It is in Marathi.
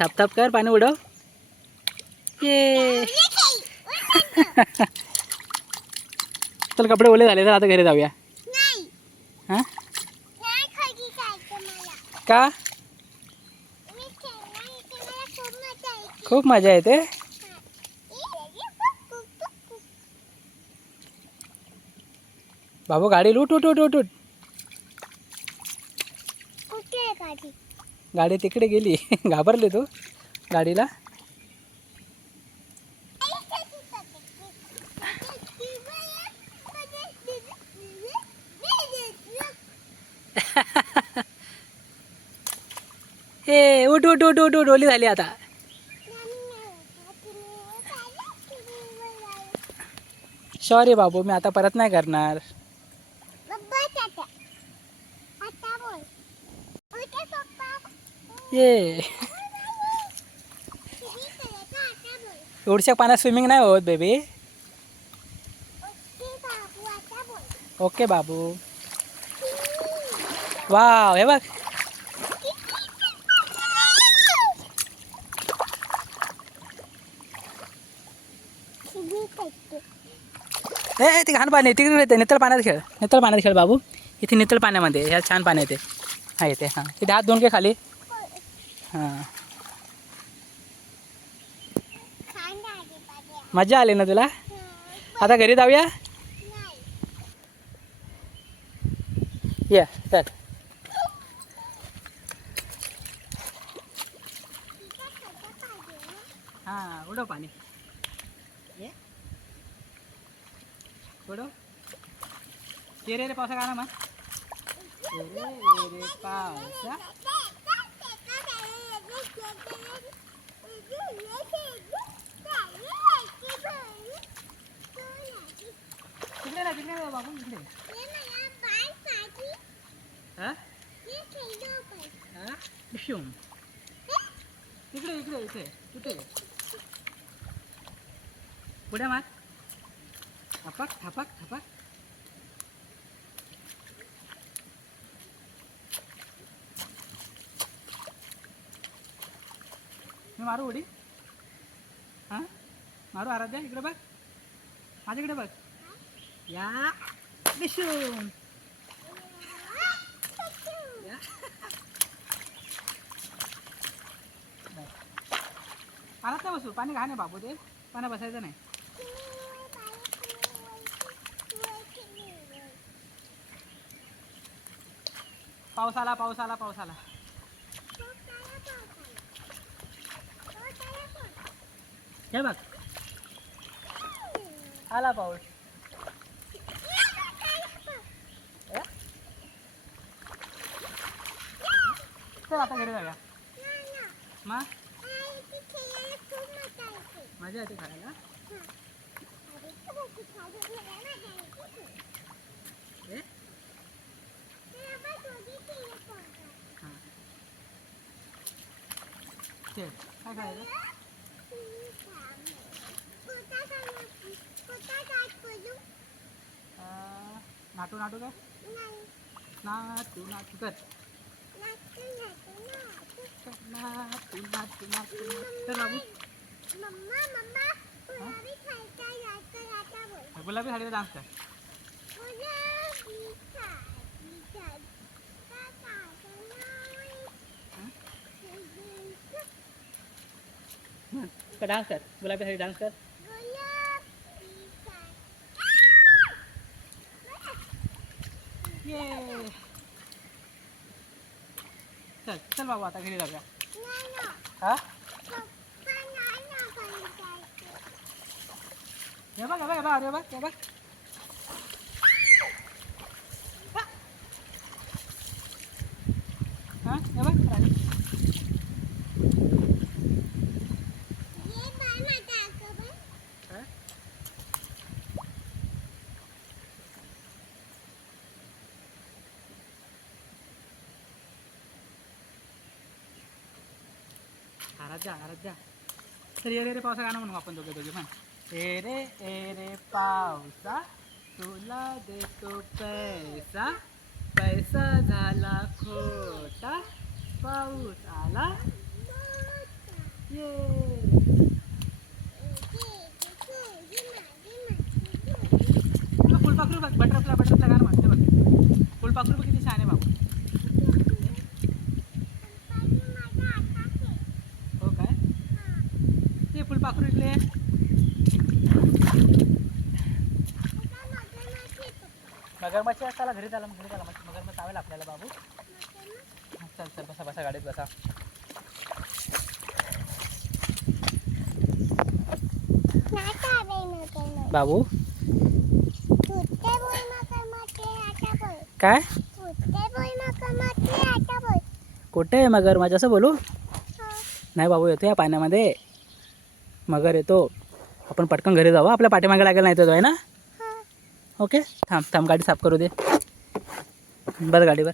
थाप थाप कर, पाणी उडव. ये चल, कपडे ओले झाले तर आता घरी जाऊया. हां का? खूप मजा येते. बाबू गाडी लूट उठ उठ उठ उठ. गाडी तिकडे गेली. घाबरली तू गाडीला. हे उठ उठ उठ उठ उठ, ओली झाली आता. सॉरी बाबू, मी आता परत नाही करणार. ये एवढ्या पाण्यात स्विमिंग नाही होत बेबी. ओके बाबू. वाव, हे बघ. ए ते घाण पाणी तिकडे येते. नितळ पाण्यात खेळ, नितळ पाण्यात खेळ बाबू. इथे नितळ पाण्यामध्ये ह्या छान पाणी येते. हा येते. हां तिथे हात धुवून घे खाली. हां मजा आली ना तुला. आता घरी जाऊया. ये चल. हां उडव पाणी. ये उडव. ये रे पावसा गाणं मग. रे पावसा. तिकडे ना, तिकडे ना बाबू, इकडे. हां हां डिशूम. इकडे इकडे इथे कुठे. पुढे मार. थापक थापक थापक. मी मारू उडी. हां मारू आराध्या. इकडे बघ, माझ्याकडे बघ. या डिशूम. पाण्यात नाही बसू, पाणी घाण आहे बाबू. ते पाण्यात बसायचं नाही. पाऊस आला, पाऊस आला, पाऊस आला. हे बघ आला पाऊस. चल आता घरी जाऊया. मग मजा येते खायला. काय खायचं. नाटू नाटू काय. नाटू नाटू कर. नाटू नाटू नाटू चल बाबू. गुलाबी साडीला डान्स कर. डान्स कर, गुलाबी साडी डान्स कर. ये चल चल बाबू आता घरी जाऊया. हा हे बघ, हे बघ, अरे बघ, हे बघ. हां हे बघ राणी. आराध्या आराध्या. तर ये रे पावसा गाणं म्हणू आपण दोघे दोघे पण. ए रे पावसा तुला देतो पैसा. पैसा झाला खोटा पाऊस आला. ये फुलपाखरू बघ, बटरफ्लाय गाणं म्हणते बघ. फुलपाखरू बघ किती छान आहे बाबू. हो काय, ते फुलपाखरू इकडे. मगरमच्छ चला घरी चला मगरमच्छ चावेल आपल्याला बाबू. चल चल बसा बसा गाडीत बसा. बाबू काय कुठे आहे मगर माझं असं बोलू नाही बाबू. येतो या पाण्यामध्ये मगर येतो. आपण पटकन घरी जाऊ. आपल्या पाठीमागे लागेल नाही तो आहे ना. ओके थांब थांब गाडी साफ करू दे. बस गाडीवर.